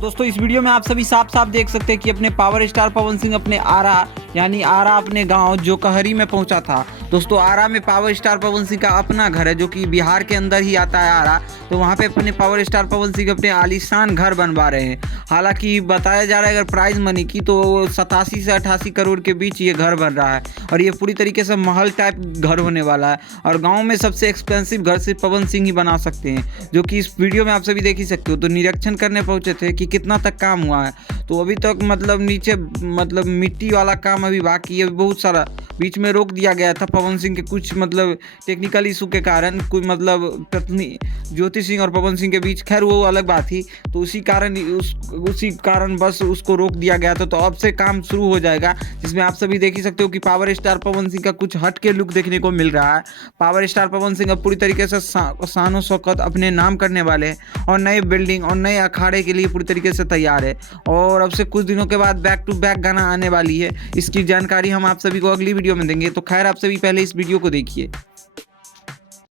दोस्तों इस वीडियो में आप सभी साफ साफ देख सकते हैं कि अपने पावर स्टार पवन सिंह अपने आरा यानी आरा अपने गांव जोकहरी में पहुंचा था। दोस्तों आरा में पावर स्टार पवन सिंह का अपना घर है जो कि बिहार के अंदर ही आता है आरा। तो वहां पे अपने पावर स्टार पवन सिंह अपने आलीशान घर बनवा रहे हैं। हालांकि बताया जा रहा है अगर प्राइस मनी की तो 87 से 88 करोड़ के बीच ये घर बन रहा है और ये पूरी तरीके से महल टाइप घर होने वाला है। और गाँव में सबसे एक्सपेंसिव घर सिर्फ पवन सिंह ही बना सकते हैं, जो कि इस वीडियो में आप सभी देख ही सकते हो। तो निरीक्षण करने पहुंचे थे कि कितना तक काम हुआ है, तो अभी तक नीचे मिट्टी वाला काम अभी बाकी है बहुत सारा। बीच में रोक दिया गया था पवन सिंह के कुछ टेक्निकल इशू के कारण, कोई पत्नी ज्योति सिंह और पवन सिंह के बीच, खैर वो अलग बात थी। तो उसी कारण बस उसको रोक दिया गया था। तो अब से काम शुरू हो जाएगा, जिसमें आप सभी देख ही सकते हो कि पावर स्टार पवन सिंह का कुछ हट के लुक देखने को मिल रहा है। पावर स्टार पवन सिंह अब पूरी तरीके से शानो शौकत अपने नाम करने वाले हैं और नए बिल्डिंग और नए अखाड़े के लिए पूरी तरीके से तैयार है। और अब से कुछ दिनों के बाद बैक टू बैक गाना आने वाली है। इसकी जानकारी हम आप सभी को अगली वीडियो में देंगे। तो खैर आप सभी पहले इस वीडियो को देखिए।